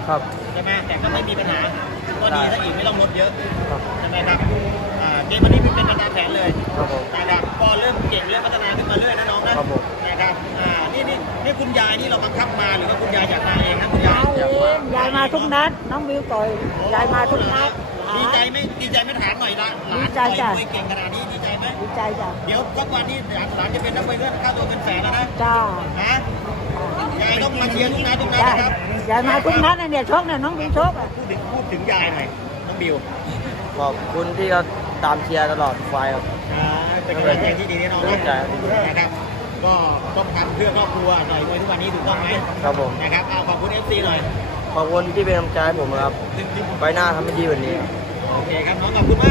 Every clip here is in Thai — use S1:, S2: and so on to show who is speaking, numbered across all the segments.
S1: ครับ
S2: ใช่ไหมแต่ก็ไม่มีปัญหาก็ดีซะอีกไม่ต้องลดเยอะ
S1: ครับ
S2: ใช่ไหมครับเกมวันนี้เป็นไปตามแผนเลย
S1: ครับผม
S2: นะครับก็เริ่มเก่งเริ่มพัฒนาขึ้นมาเรื่อยนะน้องนะครับ
S1: ผม
S2: นะครับนี่คุณยายนี่เราบังคับมาหรือว่าคุณยายอยากมาเองนะคุณยาย
S3: ยายเองยายมาทุกนัดน้องบิวต่อยยายมาทุกนัด
S2: ดีใจไหม่ถามหน่อยละหลาน
S3: ดีใจ
S2: ต่อย
S3: จ้ะ
S2: มวยเก่งขนาดนี้ดีใจไหม
S3: ดีใจจ้ะ
S2: เดี๋ยวสักวันนี้หลานจะเป็นนักมวยเงินค่าตัวเงินแสนแล้วนะ
S3: จ้า
S2: ฮะยายต้องมาเชียร์ทุกนัด
S3: ยาย
S2: นะครับ
S3: ยายมาทุกนัดนะเนี่ยชกเนี่ยน้องบิวชกอ่ะ
S2: พูดถึงยายหน่อยน้องบิว
S1: ขอบคุณที่เราตามเชียร์ตลอดไฟครับ
S2: เป็นกำลังใจที่ดีแน่นอน
S1: กำลังใจ
S2: นะครับก็ต้องทำเพื่อครอบครัวหน่อยมวยทุกวันนี้ถูกต้องไหม
S1: ครับผม
S2: นะครับเอาขอบคุณFC หน่อย
S1: ขอบคุณที่เป็นกำลังใจให้ผมครับไปหน้าทำให้ดีกว่านี้ครับ
S2: โอเคครับน้องขอบคุณมาก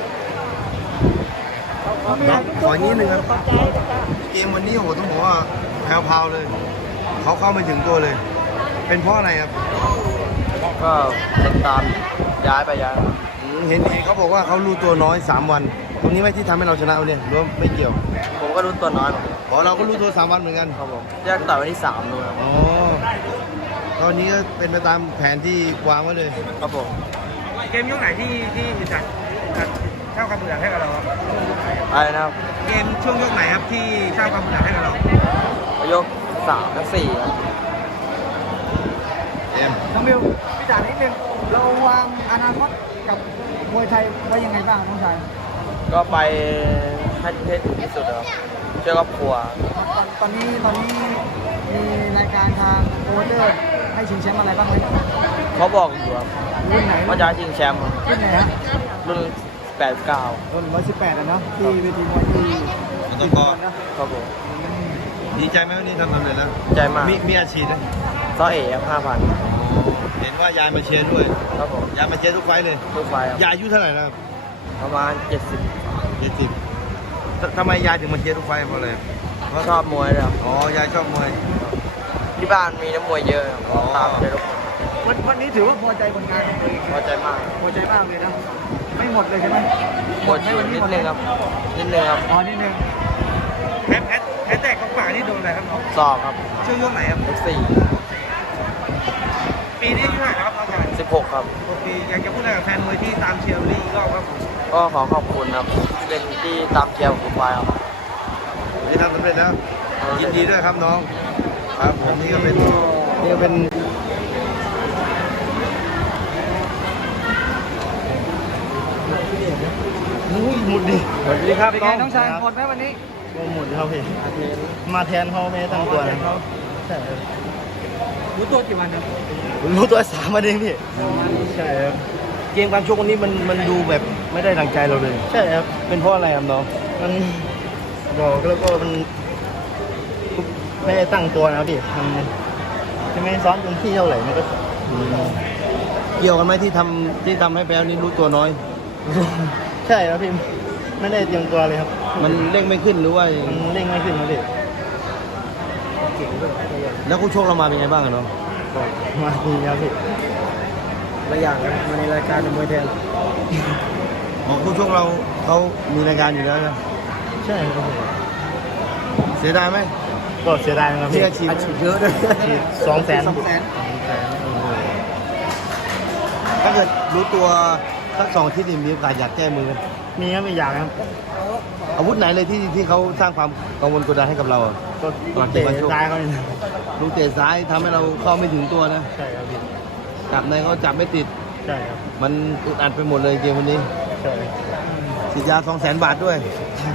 S4: ขออย่างนี้หนึ่งครับ
S3: ขอบใจนะจ๊ะ
S4: เกมวันนี้โอ้โหต้องบอกว่าแพรวๆเลย เขาเข้าไม่ถึงตัวเลย เป็นเพราะอะไรครับ
S1: ก็ติดตามย้ายไปย้ายมา
S4: เห็นเขาบอกว่าเขารู้ตัวน้อย 3 วัน ตรงนี้ไหมที่ทำให้เราชนะเนี่ยหรือว่าไม่เกี่ยว
S1: ผมก็รู้ตัวน้อยเหมือนกัน
S4: อ๋อเราก็รู้ตัว 3 วันเหมือนกัน
S1: ครับผมแยกต่อยวันที่3นู่นครับ
S4: อ๋อตอนนี้ก็เป็นไปตามแผนที่วางไว้เลย
S1: ครับผม
S2: เกมยกไหนที่จัดเท่ากับมือให้กับเรา
S1: อะไรนะครับ
S2: เกมช่วงยกไหนครับที่เท่ากับมือให้กับเรา
S1: ยก3และ4ครับ
S4: เอ็ม
S3: น้องบิวพี่จ๋านิดนึงเราวางอนาคตกับมวยไทยไว้ยังไงบ้างน้องชาย
S1: ก็ไปให้ถึงที่สุดครับเชื่อครอบครัว
S3: ตอนนี้มีรายการทางโอเวอร์เตอร์ให้ชิงแชมป์อะไรบ้างไหม
S1: เขาบอกอยู่ครับ
S3: รุ่นไหน
S1: ว่าจะชิงแชมป์ครับ
S3: รุ่นไหนฮะ
S1: รุ่น89
S3: รุ่น118นะเนาะที่เวทีมวยที่
S4: ต้องกอ
S1: ครับผม
S4: ดีใจไหมวันนี้ทำสำเร็จแล้ว
S1: ใจมาก
S4: มีอาชีพไหม
S1: ซ้อเอ๋ครับ5,000
S4: เห็นว่ายายมาเชียร์ด้วย
S1: ครับผม
S4: ยายมาเชียร์ทุกไฟล์เลย
S1: ทุกไฟครับ
S4: ยายอายุเท่าไหร่แล้วครับ
S1: ประมาณ
S4: ทำไมยายถึงมาเชียร์ทุกไฟล์เพราะอะไร
S1: 70ชอบมวยเลยครับ
S4: อ๋อยายชอบมวย
S1: ที่บ้านมีนักมวยเยอะครับ
S4: อ๋อ
S1: ตามเชียร์ทุกคน
S3: วันนี้ถือว่าพอใจผลงานของตัวเอง
S1: พอใจมาก
S3: พอใจมากเลยนะไม่หมดเลยใช่ไหม
S1: หมดอยู่นิดนึงครับนิดนึงครับ
S3: อ๋อนิดนึง
S2: แพ้แตกของป่านี่โดนอะไรครับน้อง
S1: สอบครับ
S2: ช่วงยกไหนครับ
S1: ยก
S2: ปีนี้อายุเท่าไหร่ครับน้องชาย
S1: 4 16ครับ
S2: โอเคอยากจะพูดอะไรกับแฟนมวยที่ตามเชียร์ลีกรอบครับผม
S1: ก็ขอขอบคุณครับที่เป็นที่ตามเชียร์ผมไปครับ
S4: วันนี้ทำสำเร็จแล้วยินดีด้วยครับน้อง ครับผมนี่ก็เป็น หมุดดิ
S1: สวัสดีครับ
S3: เป็นไงน้องชายหมดไหมวันนี้
S4: หมุดครับพี่มาแทนเขาไม่ได้ตั้งตัวนะใช่ครับ
S3: รู้ตัวกี่วันนะ
S4: รู้ตัว3 วันเองพี่ใช่ครับเกมการชกวันนี้มันดูแบบไม่ได้ดังใจเราเลย ใช่ครับเป็นเพราะอะไรครับน้องมันบอกแล้วก็มันไม่ได้ตั้งตัวนะพี่มันใช่ไหมซ้อมจนที่เท่าไหร่มันก็เกี่ยวกันไหมที่ทำให้แป๊วนี่รู้ตัวน้อย ใช่ครับพี่ไม่ได้เตรียมตัวเลยครับ มันเร่งไม่ขึ้นหรือว่ามันเร่งไม่ขึ้นครับพี่แล้วคู่ชกเรามาเป็นไงบ้างอะเนาะมาดีครับพี่
S1: ตัวอย่างมาในรายการมวยแทน
S4: ของคู่ชกเราเขามีรายการอยู่แล้วนะใช่ครับผมเสียดายไหมก็เสียดายนะครับพี่อาชีพเยอะด้วย200,000ถ้าเกิดรู้ตัวสัก2 อาทิตย์นี่มีโอกาสอยากแก้มือมีครับไม่อยากครับอาวุธไหนเลยที่เขาสร้างความกังวลกดดันให้กับเราอะก็เตะซ้ายเขาลูกเตะซ้ายทำให้เราเข้าไม่ถึงตัวนะใช่ครับพี่จับในเขาจับไม่ติดใช่ครับมันอึดอัดไปหมดเลยเกมวันนี้ใช่ฉีดยา200,000 บาทด้วย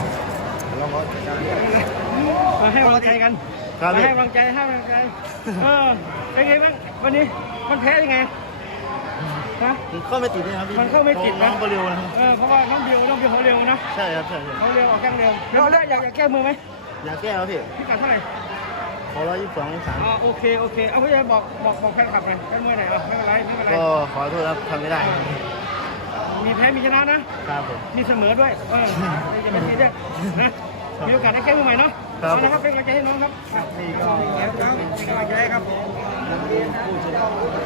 S3: มาให้กำลังใจกัน
S4: ครับ
S3: มาให้กำลังใจเป็นไงบ้างวันนี้มันแพ้ยังไงนะ
S4: เข้าไม่ติดนะครับพี่
S3: มันเข้าไม่ติดนะ
S4: น้องก็เร็วนะ
S3: เพราะว่าน้องบิวเขาเร็วนะ
S4: ใช่ครับใช่
S3: เขาเร็วออกแข้งเร็วแล้วอยากแก้มือไหม
S4: อยากแก้ครับพี่
S3: พี่กัดเท่าไหร่
S4: ขอ122
S3: โอเคเอาพี่จะบอกแฟนคลับหน่อยแฟนมวยหน่อยไม่เป็นไร
S4: ก็ขอโทษครับทำไม่ได้
S3: มีแพ้มีชนะนะครับ
S4: ผม
S3: มีเสมอด้วยจะเป็นทีเด็ดนะมีโอกาสได้แก้มือใหม่เนาะ
S4: ครับ
S3: นะครับเป็นกำลังใจให้น้องครับ
S4: นี่ก็
S3: เป็นกำลังใจให้ครับ